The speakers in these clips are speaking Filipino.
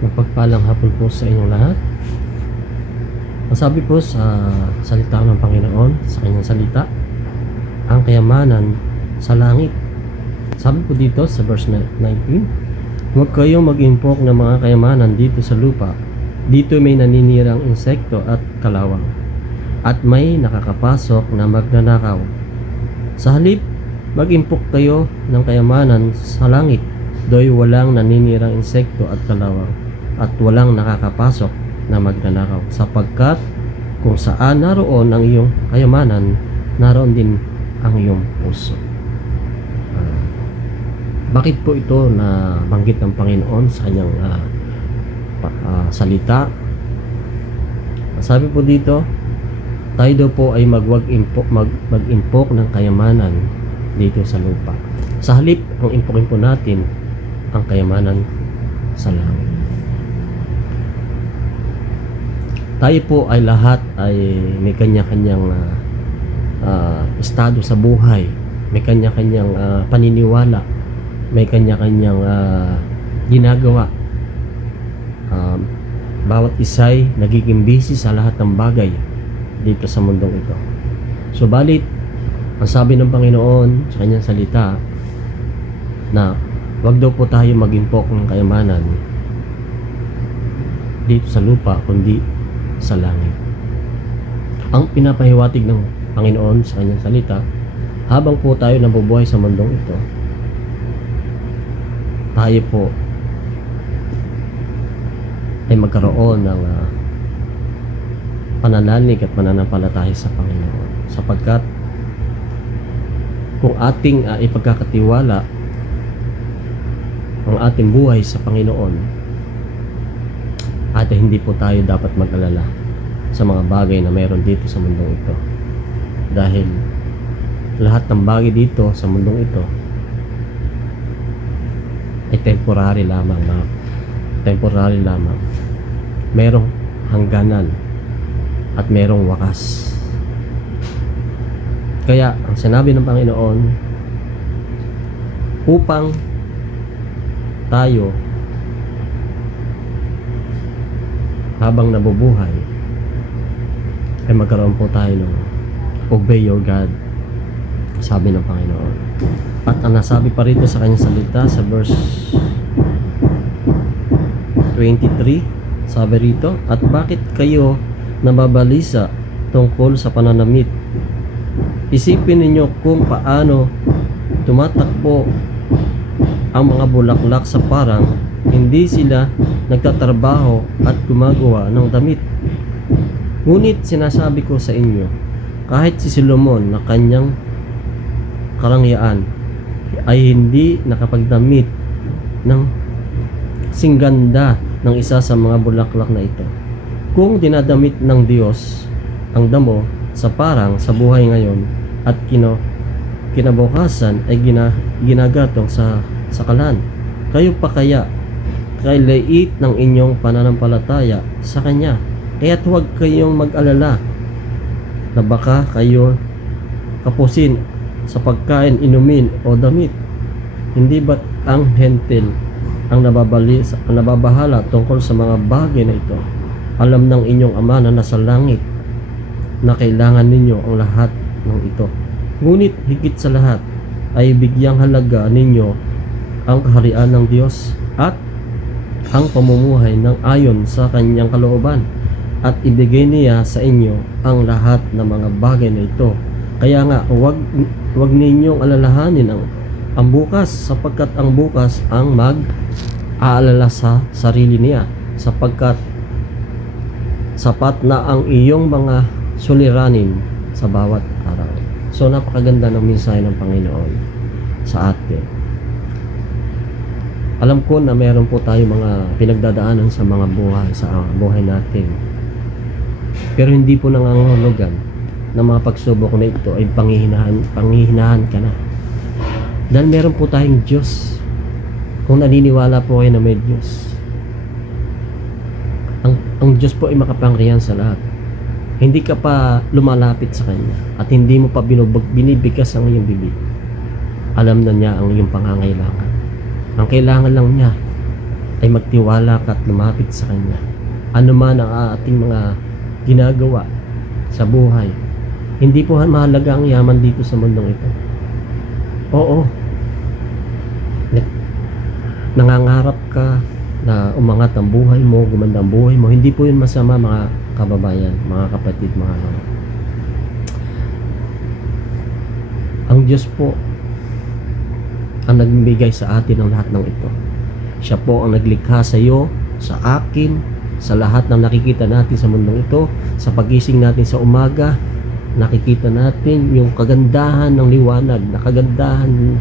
Mapagpalang hapon po sa inyong lahat. Ang sabi po sa salita ng Panginoon, sa kanyang salita, ang kayamanan sa langit. Sabi po dito sa verse 19, huwag kayong mag-impok ng mga kayamanan dito sa lupa. Dito may naninirang insekto at kalawang, at may nakakapasok na magnanakaw. Sa halip, mag-impok kayo ng kayamanan sa langit. Do'y walang naninirang insekto at kalawang, at walang nakakapasok na magnanakaw, sapagkat kung saan naroon ang iyong kayamanan, naroon din ang iyong puso. Bakit po ito na banggit ng Panginoon sa kanyang salita? Sabi po dito, tayo daw po ay mag-impok ng kayamanan dito sa lupa. Sa halip, ang impokin po natin ang kayamanan sa langit. Tayo po ay lahat ay may kanya-kanyang estado sa buhay, may kanya-kanyang paniniwala, may kanya-kanyang ginagawa. Bawat isa'y nagiging busy sa lahat ng bagay dito sa mundong ito. Subalit, ang sabi ng Panginoon sa kanyang salita na wag daw po tayo mag-impok ng kayamanan dito sa lupa, kundi sa langit. Ang pinapahiwatig ng Panginoon sa kanyang salita, habang po tayo nabubuhay sa mundong ito, tayo po ay magkaroon ng pananalig at pananampalataya sa Panginoon, sapagkat kung ating ipagkakatiwala ang ating buhay sa Panginoon, at hindi po tayo dapat mag-alala sa mga bagay na mayroon dito sa mundong ito, dahil lahat ng bagay dito sa mundong ito ay temporary lamang, temporary lamang. Merong hangganan at merong wakas. Kaya ang sinabi ng Panginoon, upang tayo habang nabubuhay ay magkaroon po tayo ng obey your God, sabi ng Panginoon. At ang nasabi pa rito sa kanyang salita sa verse 23, sabi rito, at bakit kayo nababalisa tungkol sa pananamit? Isipin ninyo kung paano tumatakbo ang mga bulaklak sa parang hindi sila nagtatrabaho at gumagawa ng damit. Ngunit sinasabi ko sa inyo, kahit si Solomon na kanyang karangyaan ay hindi nakapagdamit ng singganda ng isa sa mga bulaklak na ito. Kung dinadamit ng Diyos ang damo sa parang sa buhay ngayon at kinabukasan ay ginagatong sa kalan, kayo pa kaya kay liit ng inyong pananampalataya sa Kanya. Kaya't huwag kayong mag-alala na baka kayo kapusin sa pagkain, inumin o damit. Hindi ba't ang hentil ang nababahala tungkol sa mga bagay na ito? Alam ng inyong Ama na nasa langit na kailangan ninyo ang lahat ng ito. Ngunit higit sa lahat ay bigyang halaga ninyo ang kaharian ng Diyos at ang pamumuhay ng ayon sa kanyang kalooban, at ibigay niya sa inyo ang lahat ng mga bagay na ito. Kaya nga, huwag ninyong alalahanin ang bukas, sapagkat ang bukas ang mag-aalala sa sarili niya, sapagkat sapat na ang iyong mga suliranin sa bawat araw. So napakaganda ng mensahe ng Panginoon sa atin. Alam ko na meron po tayo mga pinagdadaanan sa mga buhay, sa buhay natin. Pero hindi po nangangahulugan na mga pagsubok na ito ay panghihinahan ka na. Dahil meron po tayong Diyos. Kung naniniwala po kayo na may Diyos, ang Diyos po ay makapangyarihan sa lahat. Hindi ka pa lumalapit sa Kanya at hindi mo pa binibigkas ang iyong bibig. Alam na niya ang iyong pangangailangan. Ang kailangan lang niya ay magtiwala ka at lumapit sa Kanya. Ano man ang ating mga ginagawa sa buhay, hindi po mahalaga ang yaman dito sa mundong ito. Oo, nangangarap ka na umangat ang buhay mo, gumanda ang buhay mo. Hindi po yun masama, mga kababayan, mga kapatid, mga lola. Ang Diyos po ang nagbigay sa atin ng lahat ng ito. Siya po ang naglikha sa iyo, sa akin, sa lahat ng nakikita natin sa mundong ito. Sa pagising natin sa umaga, nakikita natin yung kagandahan ng liwanag, na kagandahan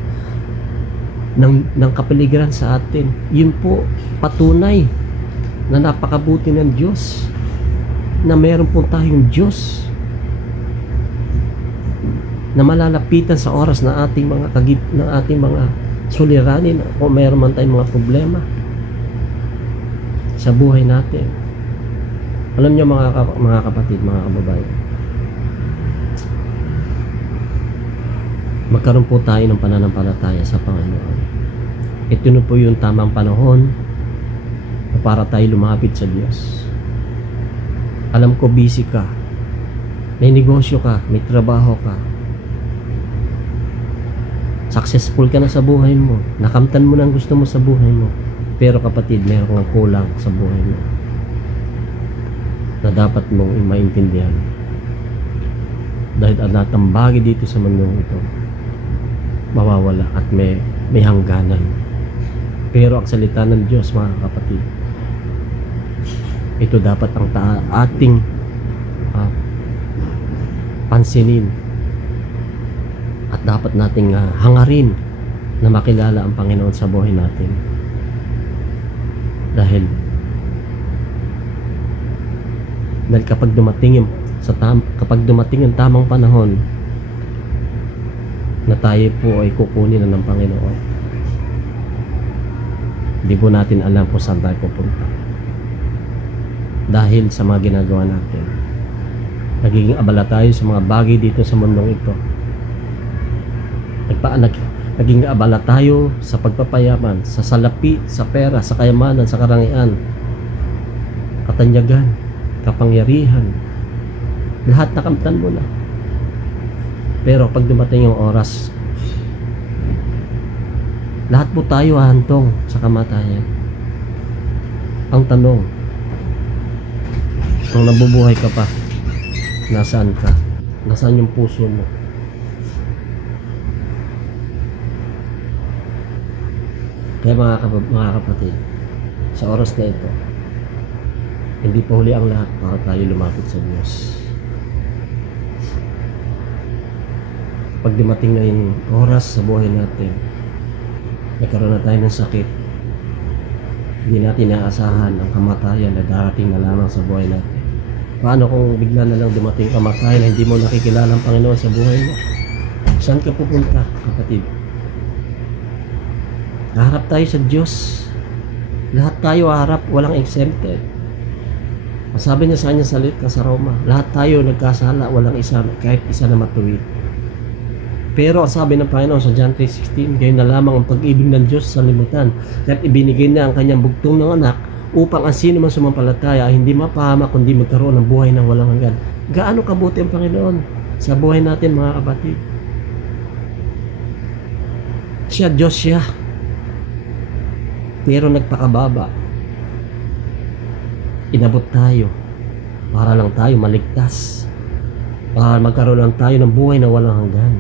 ng kapaligiran sa atin. Yun po patunay na napakabuti ng Diyos, na meron po tayong Diyos na malalapitan sa oras na ating mga suliranin, o meron man tayong mga problema sa buhay natin. Alam niyo mga kapatid, mga kababayan, magkaroon po tayo ng pananampalataya sa Panginoon. Ito na po yung tamang panahon para tayo lumapit sa Diyos. Alam ko busy ka, may negosyo ka, may trabaho ka, successful ka na sa buhay mo, nakamtan mo na ang gusto mo sa buhay mo. Pero kapatid, meron kang kulang sa buhay mo na dapat mong maintindihan. Dahil ang lahat ng bagay dito sa mundong ito mawawala at may hangganan. Pero ang salita ng Diyos, mga kapatid, ito dapat ang ating pansinin, at dapat nating hangarin na makilala ang Panginoon sa buhay natin. Dahil kapag dumating ang tamang panahon na tayo po ay kukunin na ng Panginoon, hindi po natin alam kung saan tayo pupunta. Dahil sa mga ginagawa natin, nagiging abala tayo sa mga bagay dito sa mundong ito. Naging abala tayo sa pagpapayaman, sa salapi, sa pera, sa kayamanan, sa karangian, katanyagan, kapangyarihan. Lahat nakamtan mo na. Pero pag dumating yung oras, lahat po tayo hahantong sa kamatayan. Ang tanong, kung nabubuhay ka pa, nasaan ka? Nasaan yung puso mo? Kaya mga kapatid, sa oras na ito, hindi pa huli ang lahat para tayo lumapit sa Diyos. Pag dumating na yung oras sa buhay natin, nagkaroon na tayo ng sakit, hindi natin naasahan ang kamatayan na darating na lamang sa buhay natin. Paano kung bigla na lang dumating kamatayan na hindi mo nakikilala ang Panginoon sa buhay mo? Saan ka pupunta, kapatid? Harap tayo sa Diyos. Lahat tayo harap, walang exempted. Sabi niya sa kanya salita sa Roma, lahat tayo nagkasala, walang isa, kahit isa na matuwid. Pero ang sabi ng Panginoon sa John 3:16, gayon na lamang ang pag-ibig ng Diyos sa limutan, at ibinigay na ang kanyang bugtong ng anak, upang ang sino man sumampalataya ay hindi mapahamak, kundi magkaroon ng buhay na walang hanggan. Gaano kabuti ang Panginoon sa buhay natin, mga kapatid? Siya, Diyos siya, pero nagpakababa. Inabot tayo para lang tayo maligtas, para magkaroon lang tayo ng buhay na walang hanggan.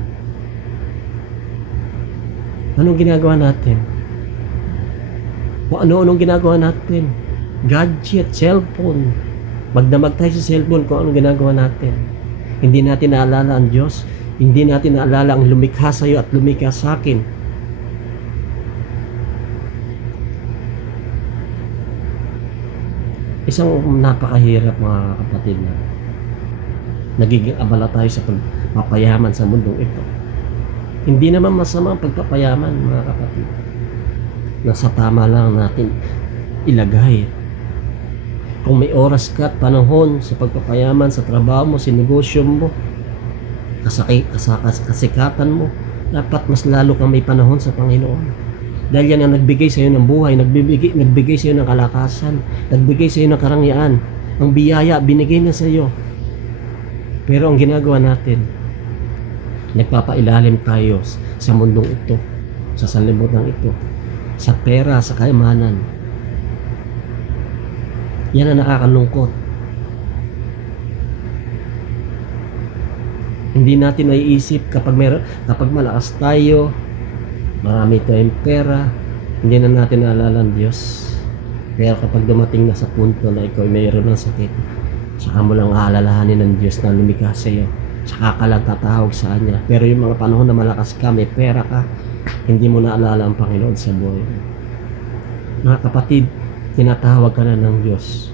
Anong ginagawa natin? Kung ano-anong ginagawa natin, gadget, cellphone, magdamag tayo sa cellphone kung anong ginagawa natin. Hindi natin naalala ang Diyos, hindi natin naalala ang lumikha sa iyo at lumikha sa akin. Isang napakahirap, mga kapatid, na nagiging abala tayo sa pagpapayaman sa mundong ito. Hindi naman masama ang pagpapayaman, mga kapatid. Nasa tama lang natin ilagay. Kung may oras ka at panahon sa pagpapayaman, sa trabaho mo, sa negosyo mo, kasikatan mo, dapat mas lalo kang may panahon sa Panginoon. Dahil yan ang nagbigay sa iyo ng buhay, nagbigay sa iyo ng kalakasan, nagbigay sa iyo ng karangyaan. Ang biyaya, binigay na sa iyo. Pero ang ginagawa natin, nagpapailalim tayo sa mundong ito, sa sanlibutan ito, sa pera, sa kayamanan. Yan ang nakakalungkot. Hindi natin naiisip kapag malakas tayo, marami tayong pera, hindi na natin naalala ang Diyos. Pero kapag dumating na sa punto na ikaw ay mayroon ng sakit, saka mo lang aalalahanin ng Diyos na lumikha sa iyo, saka ka lang tatawag sa Kanya. Pero yung mga panahon na malakas ka, may pera ka, hindi mo naalala ang Panginoon sa buhay. Mga kapatid, tinatawag ka na ng Diyos.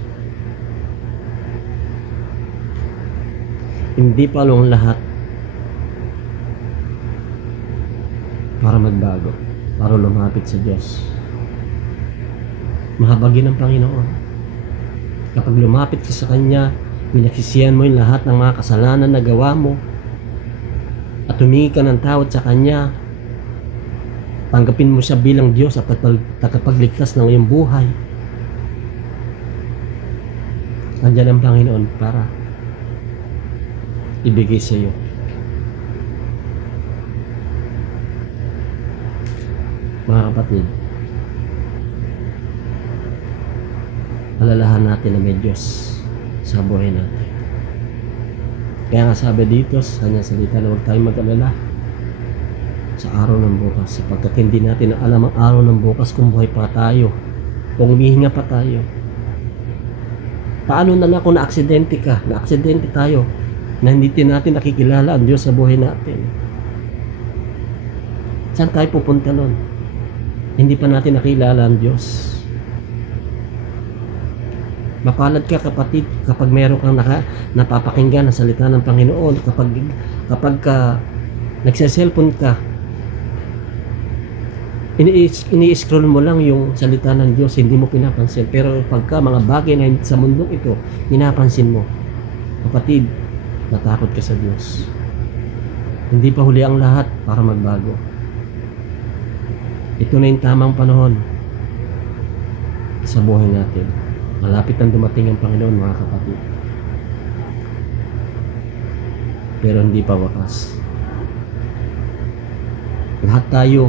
Hindi pa lang lahat para magbago, para lumapit sa Diyos. Mahabagin ng Panginoon. Kapag lumapit ka sa Kanya, pinagsisihan mo yung lahat ng mga kasalanan na gawa mo at humingi ka ng tawad sa Kanya, tanggapin mo siya bilang Diyos at tagapagligtas ng iyong buhay. Andiyan ang Panginoon para ibigay sa iyo. Mga kapatid, alalahan natin na may Diyos sa buhay natin. Kaya nga sabi dito sa kanyang salita na huwag tayong mag-alala sa araw ng bukas, sapagkat hindi natin alam ang araw ng bukas kung buhay pa tayo, kung humihinga pa tayo. Paano na lang kung na-aksidente tayo, na hindi natin nakikilala ang Diyos sa buhay natin? Saan tayo pupunta nun? Hindi pa natin nakilala ang Diyos. Mapalad ka kapatid kapag meron kang napapakinggan na salita ng Panginoon, kapag nagse-cellphone ka, ini-scroll mo lang yung salita ng Diyos, hindi mo pinapansin. Pero pagka mga bagay na sa mundong ito, pinapansin mo, kapatid, natakot ka sa Diyos. Hindi pa huli ang lahat para magbago. Ito na yung tamang panahon sa buhay natin. Malapit nang dumating ang Panginoon, mga kapatid. Pero hindi pa wakas. Lahat tayo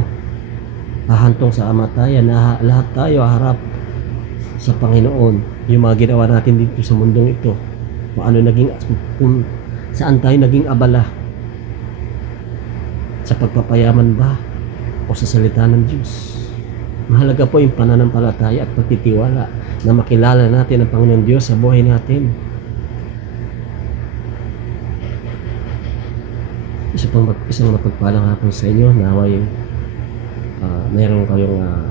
hahantong sa kamatayan, lahat tayo haharap sa Panginoon. Yung mga ginawa natin dito sa mundong ito, kung saan tayo naging abala, sa pagpapayaman ba o sa salita ng Diyos. Mahalaga po yung pananampalataya at pagtitiwala na makilala natin ang Panginoon Diyos sa buhay natin. Isang mapagpalang hapon sa inyo. Naway mayroon kayong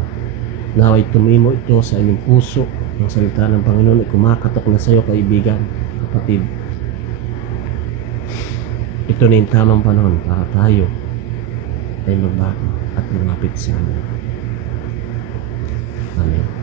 naway tumimo ito sa inyong puso ng salita ng Panginoon ay kumakatok na sa iyo, kaibigan, kapatid. Ito na yung tamang panahon para tayo ay magbago at lumapit sa Kanya. Amen.